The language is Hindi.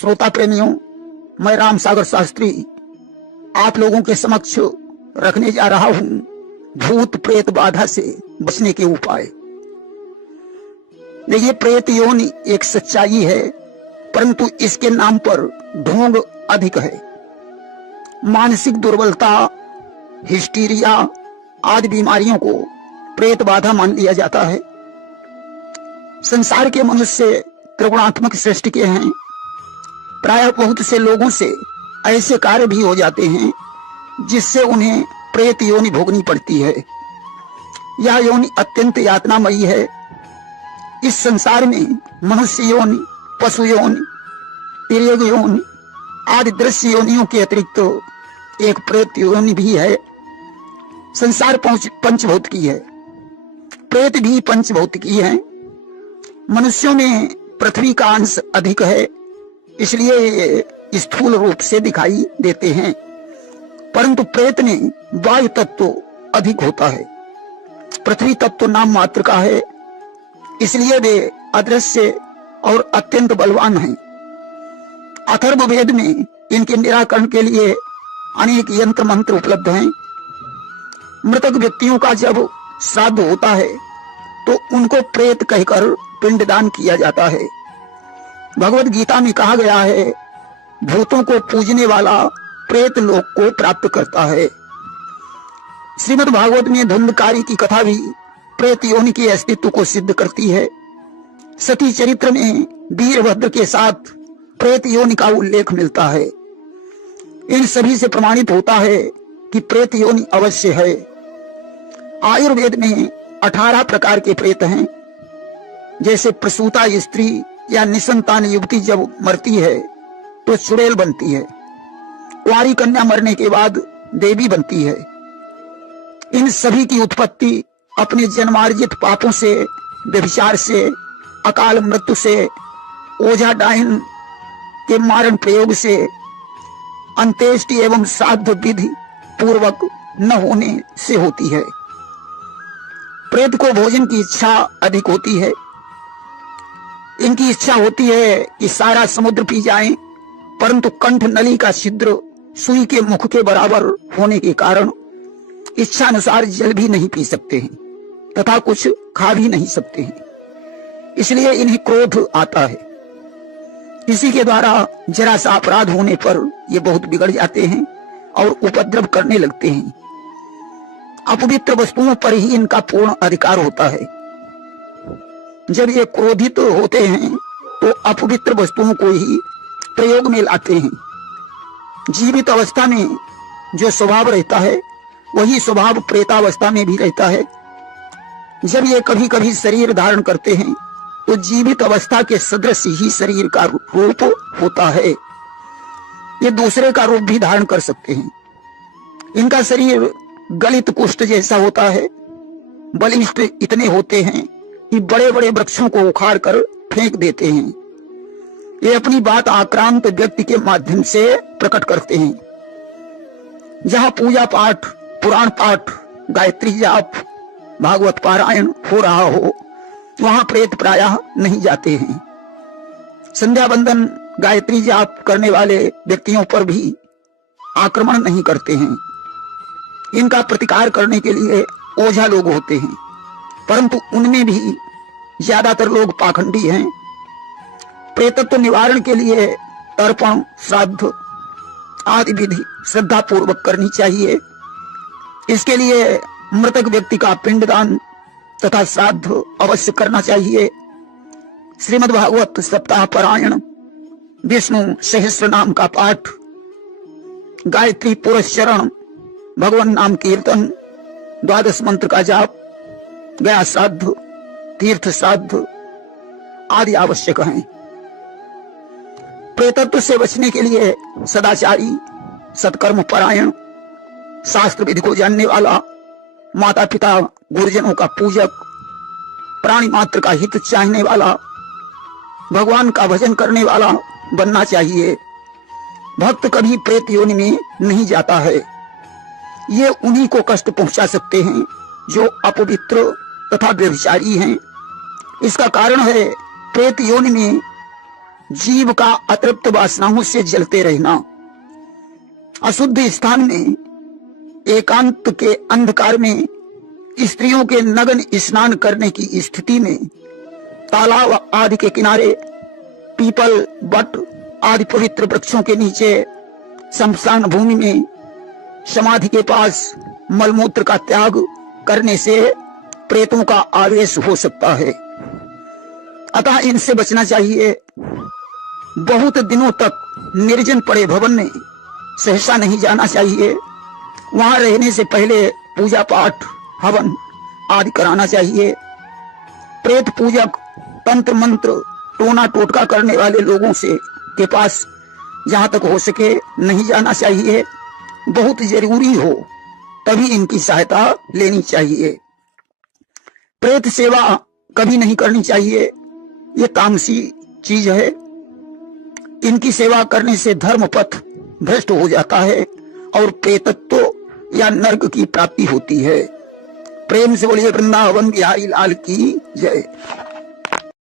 श्रोता प्रेमियों, मैं राम सागर शास्त्री आप लोगों के समक्ष रखने जा रहा हूं भूत प्रेत बाधा से बचने के उपाय। देखिए, प्रेत योनि एक सच्चाई है, परंतु इसके नाम पर ढोंग अधिक है। मानसिक दुर्बलता, हिस्टीरिया आदि बीमारियों को प्रेत बाधा मान लिया जाता है। संसार के मनुष्य त्रिगुणात्मक सृष्टि के हैं। प्रायः बहुत से लोगों से ऐसे कार्य भी हो जाते हैं जिससे उन्हें प्रेत योनि भोगनी पड़ती है। यह योनि अत्यंत यातनामयी है। इस संसार में मनुष्य योनि, पशु योनि, तिर्यक योनि आदि दृश्य योनियों के अतिरिक्त एक प्रेत योनि भी है। संसार पंचभौत की है, प्रेत भी पंचभौत की है। मनुष्यों में पृथ्वी का अंश अधिक है, इसलिए स्थूल रूप से दिखाई देते हैं, परंतु प्रेत में वायु तत्व अधिक होता है। पृथ्वी तत्व नाम मात्र का है, इसलिए वे अदृश्य और अत्यंत बलवान हैं। अथर्ववेद में इनके निराकरण के लिए अनेक यंत्र मंत्र उपलब्ध हैं। मृतक व्यक्तियों का जब श्राद्ध होता है तो उनको प्रेत कहकर पिंडदान किया जाता है। भगवत गीता में कहा गया है, भूतों को पूजने वाला प्रेत लोक को प्राप्त करता है। श्रीमद् भागवत में धुंधकारी की कथा भी प्रेत योनि के अस्तित्व को सिद्ध करती है। सती चरित्र में वीरभद्र के साथ प्रेत योनि का उल्लेख मिलता है। इन सभी से प्रमाणित होता है कि प्रेत योनि अवश्य है। आयुर्वेद में 18 प्रकार के प्रेत हैं। जैसे प्रसूता स्त्री या निसंतान युवती जब मरती है तो चुड़ैल बनती है। कुंवारी कन्या मरने के बाद देवी बनती है। इन सभी की उत्पत्ति अपने जन्मार्जित पापों से, व्यभिचार से, अकाल मृत्यु से, ओझा डायन के मारण प्रयोग से, अंत्येष्टि एवं श्राद्ध विधि पूर्वक न होने से होती है। प्रेत को भोजन की इच्छा अधिक होती है। इनकी इच्छा होती है कि सारा समुद्र पी जाएं, परंतु कंठ नली का छिद्र सुई के मुख के बराबर होने के कारण इच्छा अनुसार जल भी नहीं पी सकते हैं तथा कुछ खा भी नहीं सकते हैं। इसलिए इन्हें क्रोध आता है। इसी के द्वारा जरा सा अपराध होने पर ये बहुत बिगड़ जाते हैं और उपद्रव करने लगते हैं। अपवित्र वस्तुओं पर ही इनका पूर्ण अधिकार होता है। जब ये क्रोधित होते हैं तो अपवित्र वस्तुओं को ही प्रयोग में लाते हैं। जीवित अवस्था में जो स्वभाव रहता है वही स्वभाव प्रेतावस्था में भी रहता है। जब ये कभी कभी शरीर धारण करते हैं तो जीवित अवस्था के सदृश ही शरीर का रूप होता है। ये दूसरे का रूप भी धारण कर सकते हैं। इनका शरीर गलित कुष्ठ जैसा होता है। बलिष्ठ इतने होते हैं कि बड़े बड़े वृक्षों को उखाड़ कर फेंक देते हैं। ये अपनी बात आक्रांत व्यक्ति के माध्यम से प्रकट करते हैं। जहां पूजा पाठ, पुराण पाठ, गायत्री जाप, भागवत पारायण हो रहा हो, वहां प्रेत प्रायः नहीं जाते हैं। संध्या बंदन, गायत्री जाप करने वाले व्यक्तियों पर भी आक्रमण नहीं करते हैं। इनका प्रतिकार करने के लिए ओझा लोग होते हैं, परंतु उनमें भी ज्यादातर लोग पाखंडी हैं। प्रेतत्व निवारण के लिए तर्पण, श्राद्ध आदि विधि श्रद्धा पूर्वक करनी चाहिए। इसके लिए मृतक व्यक्ति का पिंडदान तथा श्राद्ध अवश्य करना चाहिए। श्रीमद् भागवत सप्ताह पारायण, विष्णु सहस्त्र नाम का पाठ, गायत्री पुरस्चरण, भगवान नाम कीर्तन, 12 मंत्र का जाप, गया श्राद्ध, तीर्थ श्राद्ध आदि आवश्यक हैं। प्रेतत्व से बचने के लिए सदाचारी, सत्कर्म परायण, शास्त्र विधि को जानने वाला, माता पिता गुरुजनों का पूजक, प्राणी मात्र का हित चाहने वाला, भगवान का भजन करने वाला बनना चाहिए। भक्त कभी प्रेत योनि में नहीं जाता है। ये उन्हीं को कष्ट पहुंचा सकते हैं जो अपवित्र तथा व्यभिचारी हैं। इसका कारण है प्रेत योनि में जीव का अतृप्त वासनाओं से जलते रहना, अशुद्ध स्थान में एकांत के अंधकार में स्त्रियों के नग्न स्नान करने की स्थिति में तालाब आदि के किनारे, पीपल, बट आदि पवित्र वृक्षों के नीचे, शमशान भूमि में, समाधि के पास मलमूत्र का त्याग करने से प्रेतों का आवेश हो सकता है। अतः इनसे बचना चाहिए। बहुत दिनों तक निर्जन पड़े भवन में सहसा नहीं जाना चाहिए। वहां रहने से पहले पूजा पाठ, हवन आदि कराना चाहिए। प्रेत पूजक, तंत्र मंत्र, टोना टोटका करने वाले लोगों से के पास जहां तक हो सके नहीं जाना चाहिए। बहुत जरूरी हो तभी इनकी सहायता लेनी चाहिए। प्रेत सेवा कभी नहीं करनी चाहिए, ये तामसी चीज है। इनकी सेवा करने से धर्म पथ भ्रष्ट हो जाता है और प्रेतत्व या नर्क की प्राप्ति होती है। प्रेम से बोलिए वृंदावन बिहारी लाल की जय।